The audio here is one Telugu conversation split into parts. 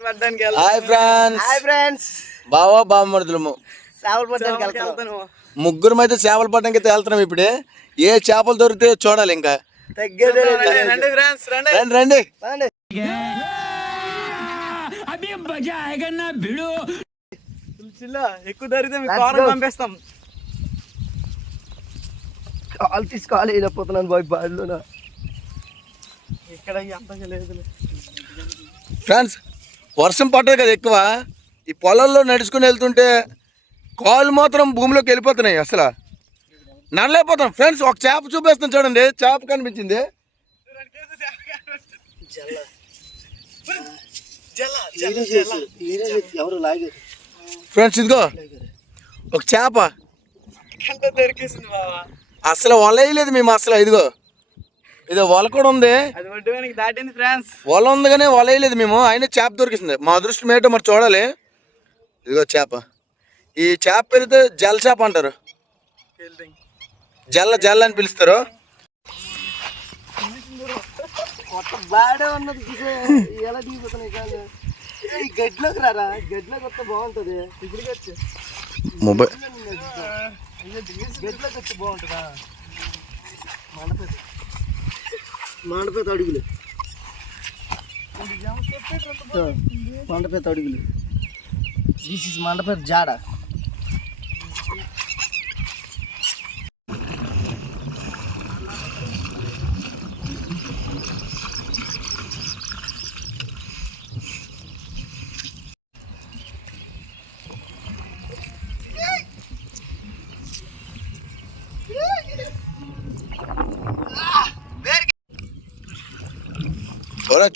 హాయ్ ఫ్రెండ్స్ బావా బామ్మర్దులము ముగ్గురు అయితే చేపలు పట్టడానికి అయితే వెళ్తున్నాం. ఇప్పుడే ఏ చేపలు దొరికితే చూడాలి. ఇంకా రండి రండి. ఎక్కువ దొరికితే పంపిస్తాం. కాలు తీసుకోవాలి వెళ్ళిపోతున్నాను బాయ్ బాడీలో. ఇక్కడ లేదు ఫ్రెండ్స్, వర్షం పట్టదు కదా ఎక్కువ. ఈ పొలాల్లో నడుచుకుని వెళ్తుంటే కాళ్ళు మాత్రం భూమిలోకి వెళ్ళిపోతున్నాయి. అసలు నడలేకపోతాం. ఫ్రెండ్స్, ఒక చేప చూపిస్తాం చూడండి. చేప కనిపించింది. ఫ్రెండ్స్, ఇదిగో ఒక చేప దొరికేసింది బాబా. అసలు వల వేయలేదు మేము. అసలు ఇదిగో ఇదో వల కూడా ఉంది. దాటింది ఫ్రెండ్స్. వల ఉంది కానీ వల వేయలేదు మేము. అయినా చేప దొరికింది. మా అదృష్టం ఏంటో మరి చూడాలి. ఇదిగో చేప. ఈ చేప పెరిగితే జల చేప అంటారు. జల్ల జల్ల అని పిలుస్తారు. బాడే ఉన్నది ఎలా దిగిపోతున్నాయి కానీ గడ్లోకి రారా. గడ్లోకి వస్తే బాగుంటుంది. ఇక్కడికి వచ్చి మొబైల్ గడ్లోకి వచ్చి బాగుంటుందా. మండపేత అడుగులు మండపేత అడుగులు. దిస్ ఇస్ మండపేత జాడ.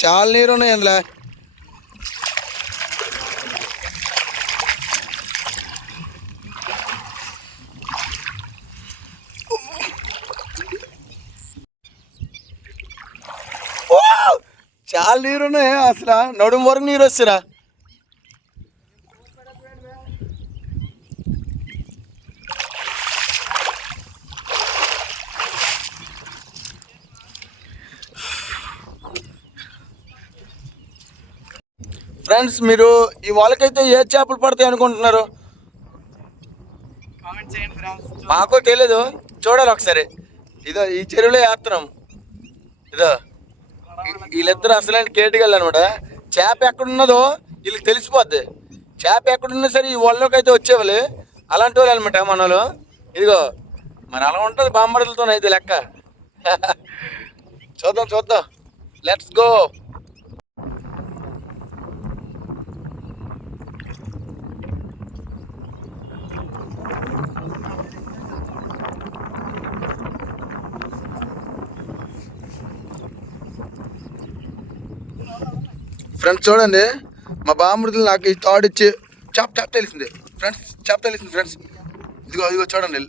చాలా నీరు ఉన్నాయి అందులో. చాలా నీరున్నాయి. అసలు నడుము వరకు నీరు వస్తారా. ఫ్రెండ్స్, మీరు ఈ వాళ్ళకైతే ఏ చేపలు పడతాయి అనుకుంటున్నారు? కామెంట్ చేయండి ఫ్రెండ్స్. మాకు తెలియదు. చూడాలి ఒకసారి. ఇదో ఈ చెరువులో వేస్తున్నాం. ఇదో వీళ్ళిద్దరు అసలు కేటుకెళ్ళి అనమాట. చేప ఎక్కడున్నదో వీళ్ళకి తెలిసిపోద్ది. చేప ఎక్కడున్నా సరే ఈ వాళ్ళకి అయితే వచ్చేవాళ్ళు. అలాంటి వాళ్ళు అనమాట మన వాళ్ళు. ఇదిగో మరి అలా ఉంటుంది బామ్మరులతో అయితే లెక్క. చూద్దాం చూద్దాం. Let's go. ఫ్రెండ్స్ చూడండి, మా బామృతులు నాకు ఈ తాడు ఇచ్చి చేప తెలిసింది. ఫ్రెండ్స్, చేప తెలిసింది. ఫ్రెండ్స్, ఇదిగో ఇదిగో చూడండి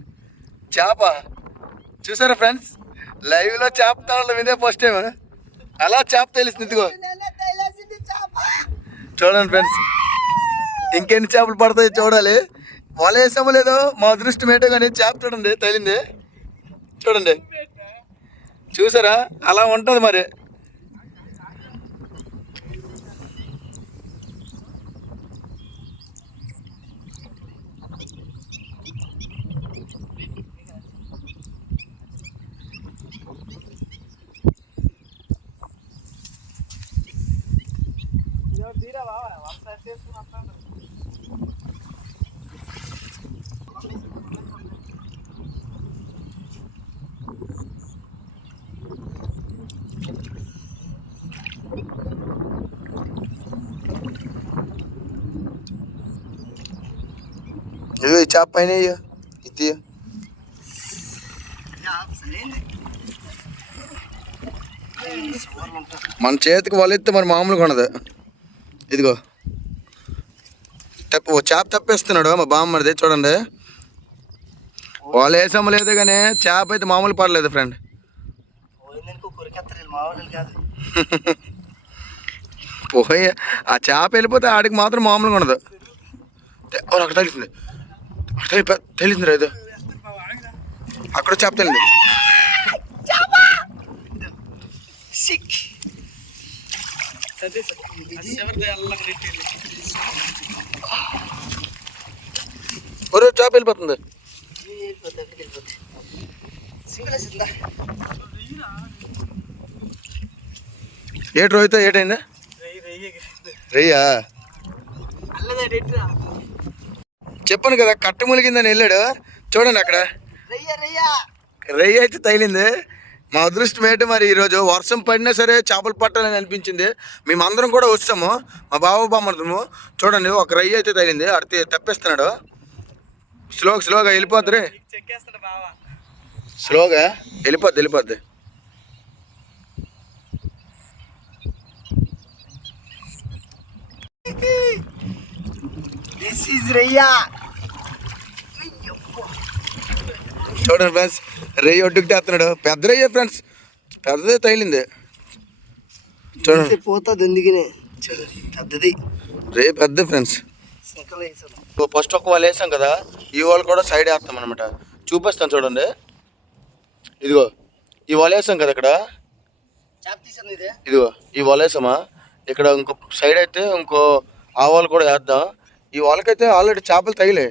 చేప. చూసారా ఫ్రెండ్స్, లైవ్లో చేప తాడడం ఇదే ఫస్ట్ టైం. అలా చేప తెలిసింది. ఇదిగో చూడండి ఫ్రెండ్స్, ఇంకెన్ని చేపలు పడతాయి చూడాలి. వల వేసామో లేదో మా అదృష్టం ఏంటో కానీ చేప చూడండి తగిలింది. చూడండి, చూసారా అలా ఉంటుంది మరి. ఇదిగో ఈ చేప పైన ఇది మన చేతికి వలెత్తే మరి మామూలుగా ఉండదు. ఇదిగో ఓ చేప తప్పేస్తున్నాడు మా బామ్మడిది. చూడండి, వాళ్ళు వేసాము లేదు కానీ చేప అయితే మామూలు పడలేదు ఫ్రెండ్. పోయి ఆ చేప వెళ్ళిపోతే ఆడికి మాత్రం మామూలుగా ఉండదు. అక్కడ తెలిసింది. తెలిసింది రైతు. అక్కడ చేప తెలింది. సతీష్ చివరిది అల్లం రిట్టిల్లి ఒరే చేప వెళ్ళిపోతుంది. ఏటి రోహిత ఏటైందా? రయ్యా చెప్పాను కదా కట్ట ములిగిందని వెళ్ళాడు. చూడండి అక్కడ రయ్య అయితే తగిలింది. మా అదృష్టం ఏంటి మరి ఈరోజు వర్షం పడినా సరే చేపలు పట్టాలని అనిపించింది. మేమందరం కూడా వస్తాము, మా బామ్మర్దము. చూడండి ఒక రయ్య అయితే తగిలింది. అడితే తప్పిస్తున్నాడు. స్లోగా వెళ్ళిపోద్ది. చెక్కేస్తాడు బావా, స్లోగా వెళ్ళిపోద్ది. చూడండి ఫ్రెండ్స్, రయ్య ఒడ్డుకు తెస్తున్నాడు. పెద్ద రయ్య ఫ్రెండ్స్, పెద్దదే తగిలింది. చూడండి పోతుంది ఎందుకనే పెద్దది రే పెద్ద ఫ్రెండ్స్. ఫస్ట్ ఒక వాళ్ళు వేసాం కదా, ఈ వాళ్ళు కూడా సైడ్ వేస్తాం అనమాట. చూపిస్తాను చూడండి. ఇదిగో ఈ వాళ్ళు వేసాం కదా ఇక్కడ, ఇదిగో ఈ వాళ్ళు వేసామా. ఇక్కడ ఇంకో సైడ్ అయితే ఇంకో ఆ వాళ్ళు కూడా వేద్దాం. ఈ వాళ్ళకైతే ఆల్రెడీ చేపలు తగిలే.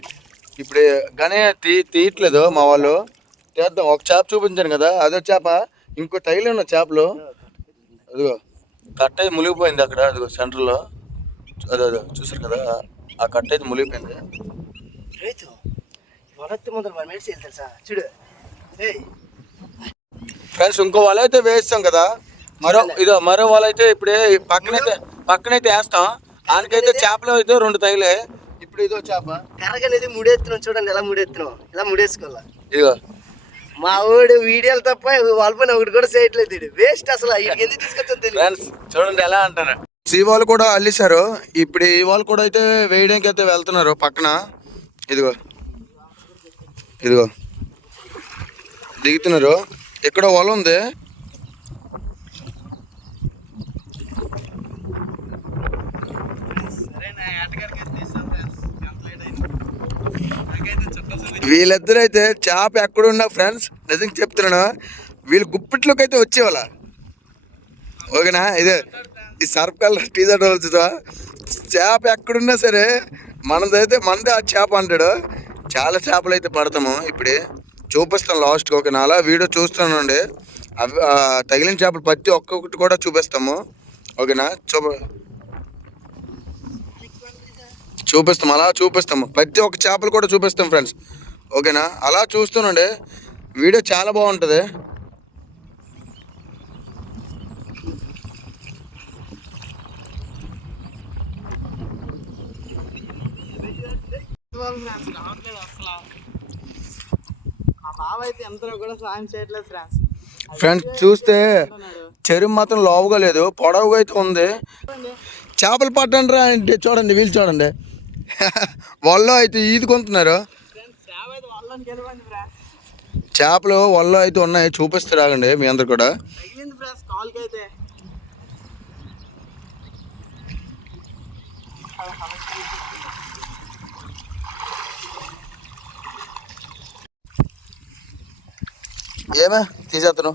ఇప్పుడు కానీ తీయట్లేదు మా వాళ్ళు. చేద్దాం. ఒక చేప చూపించాను కదా, అదో చేప. ఇంకో తగిలి ఉన్న చేపలు అదిగో కట్ట అయితే మునిగిపోయింది అక్కడ. అదిగో సెంటర్లో అదో చూసారు కదా, ఆ కట్ట అయితే మునిగిపోయింది. చూడు ఫ్రెండ్స్, ఇంకో వల అయితే వేస్తాం కదా, మరో వల అయితే ఇప్పుడే పక్కనైతే వేస్తాం. దానికైతే చేపలు అయితే 2 తగిలే. ఇప్పుడు ఇదో చేప కర్రగనేది ముడేస్తున్నాం. చూడండి ఎలా ముడేస్తున్నాం, ఇలా ముడేసుకోవాలా. ఇదిగో మా ఊడు వీడియోలు తప్ప వాళ్ళ పైన ఒకటి కూడా చేయట్లేదు. వేస్ట్ అసలు ఎందుకు తీసుకొచ్చా ఫ్రెండ్స్. చూడండి ఎలా అంటారు. ఈ వాళ్ళు కూడా అల్లిసారు. ఇప్పుడు ఈ వాళ్ళు కూడా అయితే వేయడానికి అయితే వెళ్తున్నారు పక్కన. ఇదిగో దిగుతున్నారు. ఇక్కడ వల ఉంది. వీళ్ళిద్దరు అయితే చేప ఎక్కడున్నా ఫ్రెండ్స్, నిజంగా చెప్తున్నాను, వీళ్ళు గుప్పిట్లోకి అయితే వచ్చేవాళ్ళ. ఓకేనా? ఇదే ఈ సర్ఫ్ కలర్ టీషర్ట్ వచ్చుతా. చేప ఎక్కడున్నా సరే మనదే ఆ చేప అంటాడు. చాలా చేపలు అయితే పడతాము. ఇప్పుడే చూపిస్తాను లాస్ట్కి. ఓకేనా? అలా వీడియో చూస్తానండి. అవి తగిలిన చేపలు ప్రతి ఒక్కొక్కటి కూడా చూపిస్తాము. ఓకేనా? అలా చూపిస్తాము. ప్రతి ఒక్క చేపలు కూడా చూపిస్తాం ఫ్రెండ్స్. ఓకేనా? అలా చూస్తానండి. వీడియో చాలా బాగుంటుంది. మా బావ అయితే ఎంతలో కూడా సాయం చేయట్లేదు ఫ్రెండ్స్. చూస్తే చెరువు మాత్రం లోవుగా లేదు, పొడవుగా అయితే ఉంది. చేపలు పట్టండి రా అంటే చూడండి, వీళ్ళు చూడండి వల్ల అయితే ఈదుకుంటున్నారు. చేపలు వల్ల అయితే ఉన్నాయి, చూపిస్తారు ఆగండి మీ అందరు కూడా. ఏమే తీసేస్తాను.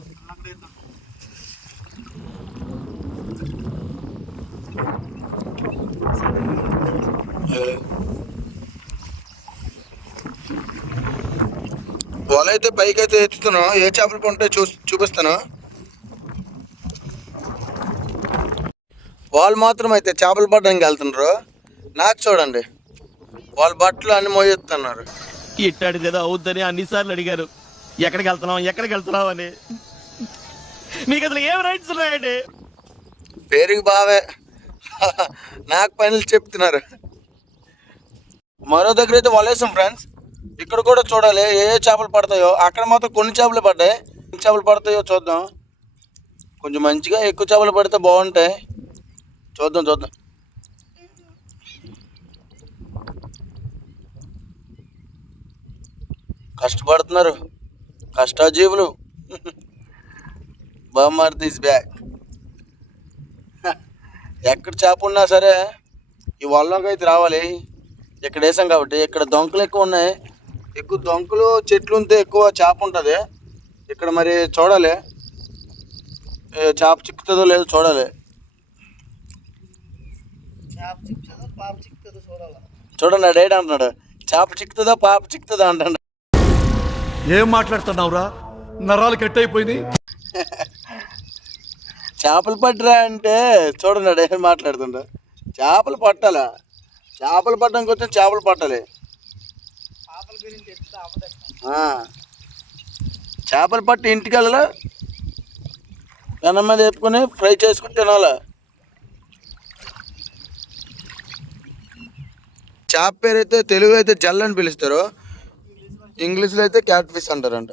వల అయితే పైకి అయితే ఎత్తుతాను. ఏ చేపలు ఉంటాయో చూపిస్తాను. వాళ్ళు మాత్రం అయితే చేపలు పట్టడానికి వెళ్తున్నారు. నాకు చూడండి, వాళ్ళ బట్టలు అన్ని మోయెత్తున్నారు. ఇట్టాడిదేదో అవుద్దని అన్నిసార్లు అడిగారు, ఎక్కడికి వెళ్తున్నావు అని. మీకు అసలు ఏం రైట్స్ ఉన్నాయండి? పేరుకి బావే నాకు పనులు చెప్తున్నారు. మరో దగ్గర అయితే వలేసాం ఫ్రెండ్స్. ఇక్కడ కూడా చూడాలి ఏ చేపలు పడతాయో. అక్కడ మాత్రం కొన్ని చేపలు పడ్డాయి. ఎన్ని చేపలు పడతాయో చూద్దాం. కొంచెం మంచిగా ఎక్కువ చేపలు పడితే బాగుంటాయి. చూద్దాం. కష్టపడుతున్నారు కష్టాజీవులు. బామ్మర్ది ఇస్ బ్యాక్. ఎక్కడ చేప ఉన్నా సరే ఈ వల్లంకి అయితే రావాలి. ఇక్కడ వేసాం కాబట్టి. ఇక్కడ దొంకలు ఎక్కువ ఉన్నాయి. ఎక్కువ దొంకలు చెట్లు ఉంటే ఎక్కువ చేప ఉంటుంది. ఇక్కడ మరి చూడాలి చేప చిక్కుతుందో లేదో చూడాలి. చేప చిక్కుతుందో పాప చిక్కుతుందో చూడాలా. చూడండి ఆ డేట్ అంటున్నాడు, చేప చిక్కుతుందా పాప చిక్కుతుందా అంటాడు. ఏం మాట్లాడుతున్నావురా, నరాలు కట్ అయిపోయినాయి. చేపలు పట్టరా అంటే చూడండి ఏం మాట్లాడుతుండ. చేపలు పట్టాలా, చేపలు పట్టడానికి వచ్చి చేపలు పట్టాలి. చేపల గురించి చెప్తే అవ్వదు. చేపలు పట్టి ఇంటికి వెళ్ళాలా, పెనం మీద వేపుకొని ఫ్రై చేసుకుని తినాలా. చేప పేరు అయితే తెలుగులో అయితే జల్ అని పిలుస్తారు, ఇంగ్లీష్లో అయితే క్యాట్ ఫిష్ అంటారంట.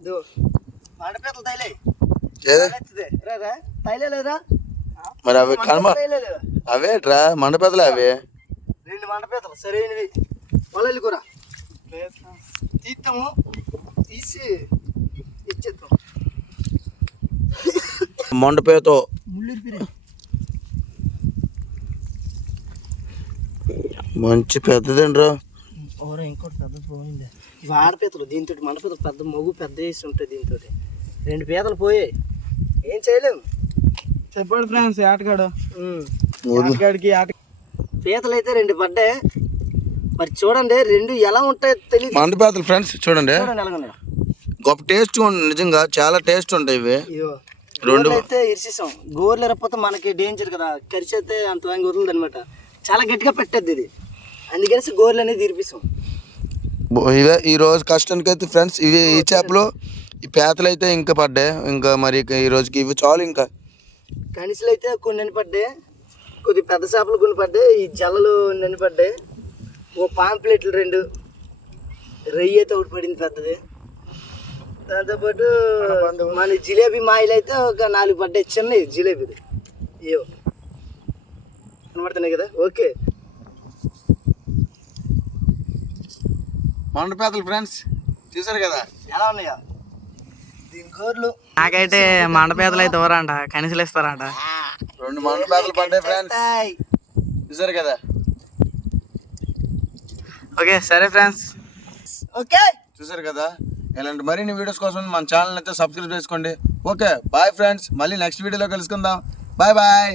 ఇదో మండపేతలు తైలే ఏదే రా తైలే లేదా మరి అవి కనమ అవేట్రా మండపెదలే అవి. 2 మండపేతలు సరైనవి. వాళ్ళు కూర తీస్తాము, తీసి ఇచ్చేద్దాం. మండపేతో మంచి పెద్దదండ్రా. ఇంకోటి పెద్ద పోయింది. ఆడపీతలు దీంతో మండపేతలు పెద్ద మగ్గు పెద్ద వేసి ఉంటుంది. దీంతో 2 పీతలు పోయాయి, ఏం చేయలేము. చెప్పాడు ఫ్రెండ్స్ ఆటగాడు, ఆటగాడికి ఆట పీతలు అయితే 2 పడ్డాయి. మరి చూడండి 2 ఎలా ఉంటాయో తెలియదు. మండపేతలు ఫ్రెండ్స్ చూడండి, చూడండి ఎలా ఉన్నాయో. గొప్ప టేస్ట్ నిజంగా చాలా టేస్ట్ ఉంటాయి ఇవి. రెండు అయితే ఇరిసేసాం. గోర్లు ఎరకపోతే మనకి డేంజర్ కదా, కరిచి అయితే అంత వాంగి వదలదు అనమాట. చాలా గట్టిగా పెట్టద్ది ఇది, అందుకనేసి గోర్లు అనేది ఇరిపిస్తాం. ఇవే ఈ రోజు కష్టానికి అయితే ఫ్రెండ్స్ ఇవి ఈ చేపలు ఈ పీతలు అయితే ఇంకా పడ్డాయి. ఇంకా మరి ఈ రోజుకి ఇవి చాలు. ఇంకా కనిసలు అయితే కొన్ని పడ్డాయి, కొద్ది పెద్ద చేపలు కొన్ని పడ్డాయి, ఈ జల్లలు కొన్ని పడ్డాయి. ఓ పాంప్లెట్లు 2, రొయ్యి అయితే ఒకటి పడింది పెద్దది. దాంతోపాటు మన జిలేబీ మాయిలు అయితే ఒక 4 పడ్డాయి, చిన్నవి జిలేబీలు. ఏవో కనబడుతున్నాయి కదా. ఓకే మండపేతలు ఫ్రెండ్స్ చూసారు కదా ఎలా ఉన్నాయా దీని గోర్లు. నాకైతే మండపేదలు అయితే ఎవరంట కనిసలు ఇస్తారంట. 2 మండపేతలు పడ్డాయి ఫ్రెండ్స్, చూసారు కదా. ఓకే సరే ఫ్రెండ్స్, ఓకే చూసారు కదా. ఇలాంటి మరిన్ని వీడియోస్ కోసం మన ఛానల్ అయితే సబ్స్క్రైబ్ చేసుకోండి. ఓకే బాయ్ ఫ్రెండ్స్, మళ్ళీ నెక్స్ట్ వీడియోలో కలుసుకుందాం. Bye bye.